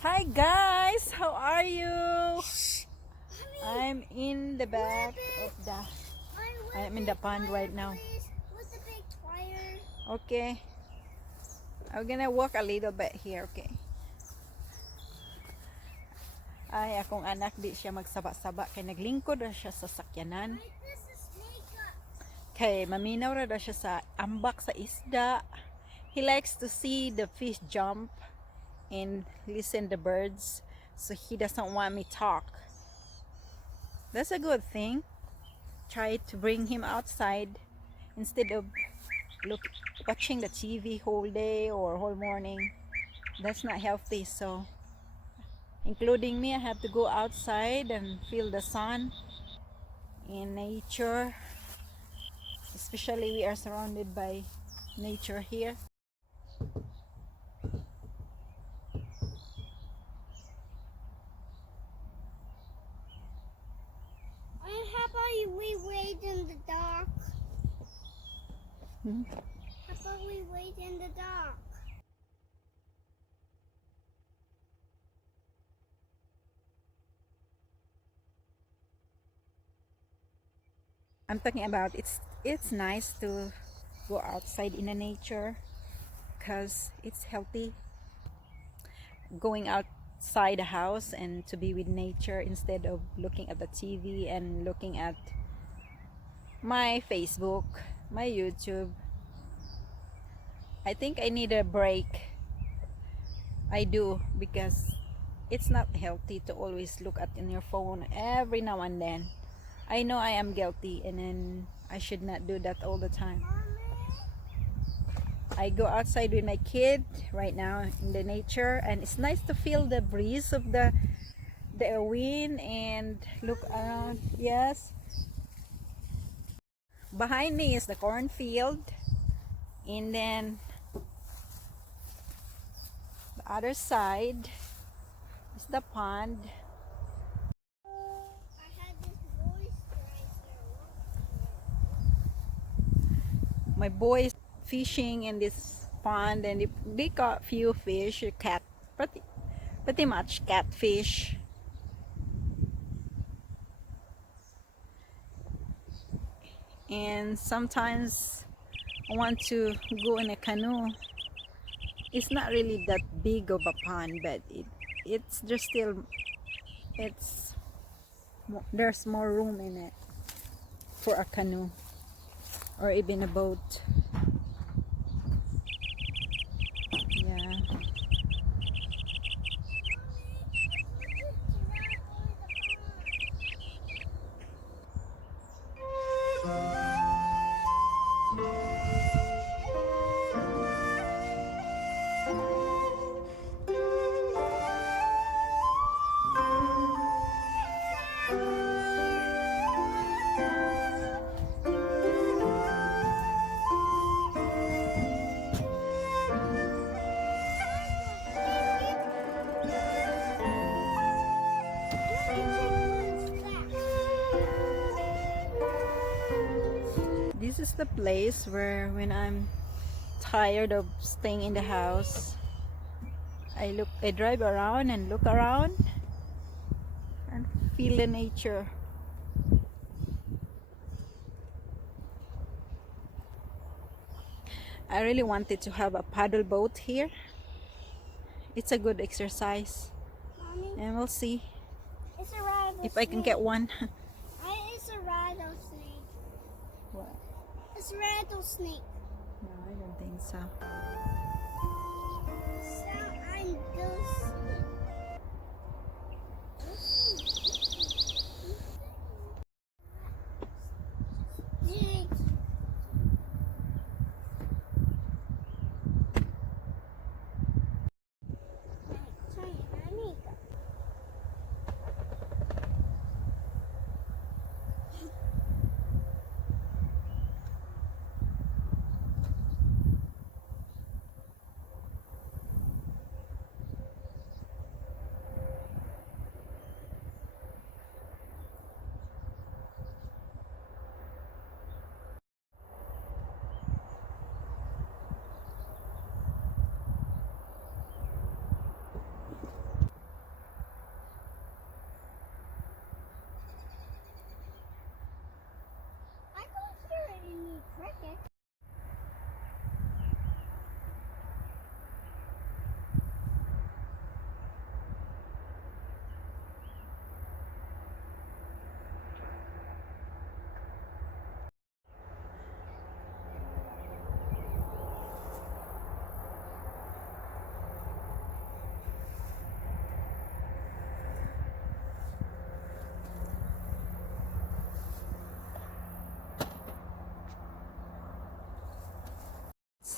Hi guys, how are you? I'm in the back of the I'm in the pond right now. With the big fire. Okay. I'm gonna walk a little bit here, okay? Ay, akong anak di siya magsaba-saba kay naglingkod ra siya sa sakyanan. This is snake up. Kay maminaw ra siya sa ambak sa isda. He likes to see the fish jump and listen the birds, so he doesn't want me talk. That's a good thing. Try to bring him outside instead of watching the TV whole day or whole morning. That's not healthy. So including me, I have to go outside and feel the sun in nature. Especially we are surrounded by nature here. And how about we wait in the dark? Hmm? How about we wait in the dark? I'm talking about it's nice to go outside in the nature because it's healthy going outside the house and to be with nature instead of looking at the TV and looking at my Facebook, my YouTube. I think I need a break. I do, because it's not healthy to always look at in your phone every now and then. I know I am guilty, and then I should not do that all the time. I go outside with my kid right now in the nature, and it's nice to feel the breeze of the wind and look around. Yes, behind me is the cornfield, and then the other side is the pond. I had this moisturizer. My boys fishing in this pond, and they caught few fish, pretty much catfish. And sometimes I want to go in a canoe. It's not really that big of a pond, but it's just still it's there's more room in it for a canoe or even a boat. Yeah. This is the place where when I'm tired of staying in the house, I drive around and look around and feel the nature. I really wanted to have a paddle boat here. It's a good exercise, Mommy, and we'll see it's a rattlesnake. if I can get one. It's a rattlesnake. What? It's a rattlesnake. No, I don't think so. I'm just.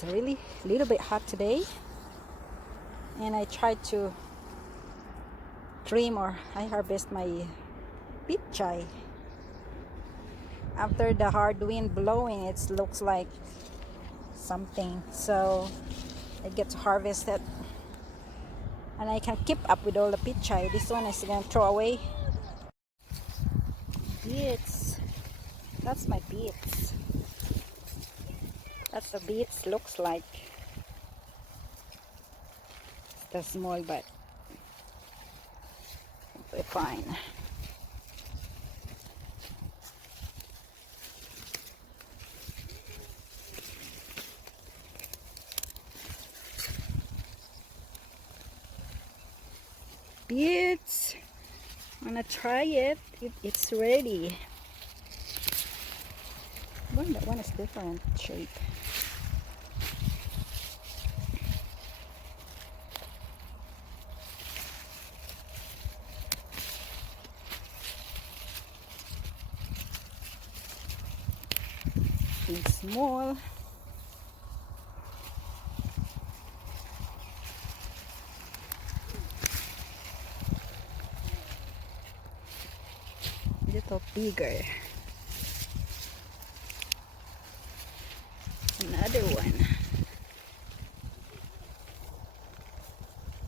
It's really a little bit hot today, and I tried to trim or I harvest my pichay. After the hard wind blowing, it looks like something, so it gets harvested and I can keep up with all the pichay. This one is gonna throw away. Beets, that's my beets. That's the beets looks like. It's small but very fine. Beets, wanna try it? It's ready. Well, that one is different shape. It's small. Little bigger. Another one.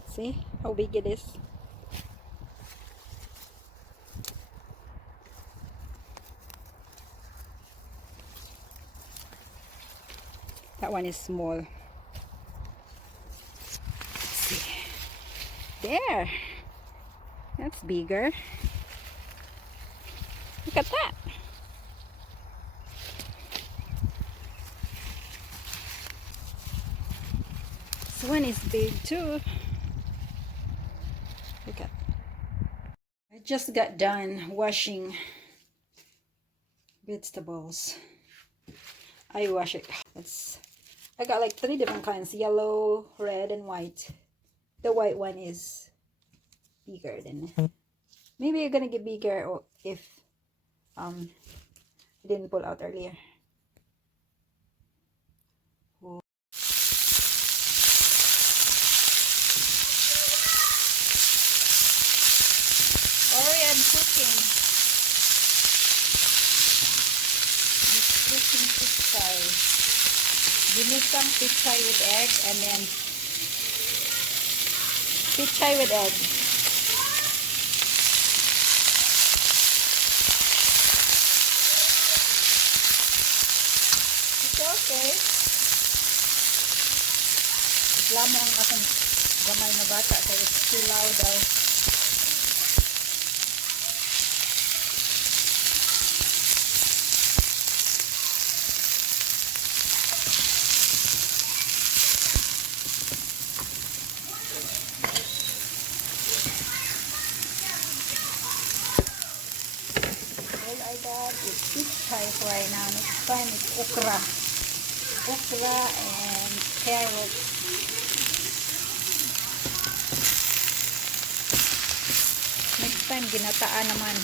See how big it is? That one is small. Let's see. There. That's bigger. Look at that. This one is big too. Look at. I just got done washing vegetables. I wash it. I got like 3 different kinds: yellow, red, and white. The white one is bigger than. Maybe you're gonna get bigger or if I didn't pull out earlier. Oh. Already I'm cooking. Cooking pichay. Ginisang pichay with egg, and then pichay with egg. It's okay. Reklamo ang akong gamay na bata kaya it's too loud daw. All I got is pichay for right now. Next time it's okra. Okra and carrots. Next time ginataan naman.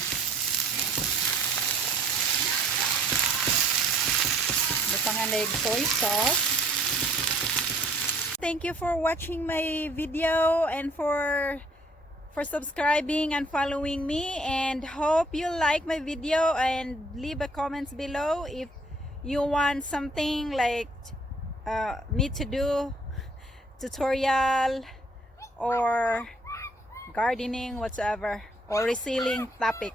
Butangan na yung soy sauce. Thank you for watching my video and for subscribing and following me, and hope you like my video and leave a comments below if you want something like me to do tutorial or gardening whatsoever or reselling topics.